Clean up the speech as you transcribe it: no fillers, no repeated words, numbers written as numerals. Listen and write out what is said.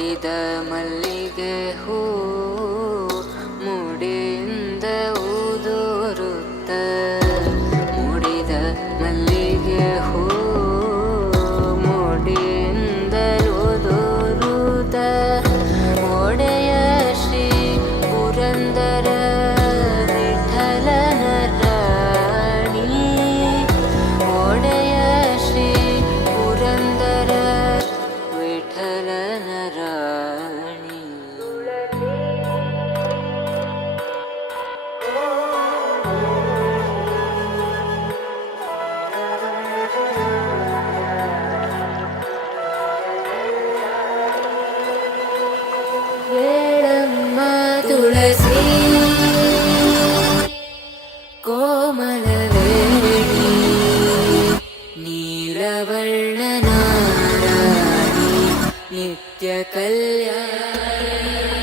ಮುಡಿದ ಮಲ್ಲಿಗೆ ಹೂ ಮುಡಿಯಿಂದ ಉದುರುತ್ತ ಮುಡಿದ ಮಲ್ಲಿಗೆ ಹೂ ಮುಡಿಯಿಂದ ಉದುರುತ್ತ ಒಡೆಯ ಶ್ರೀ ಪುರಂದರ ವಿಠಲನ ರಾಣಿ ಒಡೆಯ ಶ್ರೀ ಪುರಂದರ ವಿಠಲನ ರಾಣಿ ಹೇಳಮ್ಮ ತುಳಸಿ ಕೋಮಲವೇಣಿ ನೀಲವರ್ಣನಾರಾಣಿ ನಿತ್ಯ ಕಲ್ಯಾಣಿ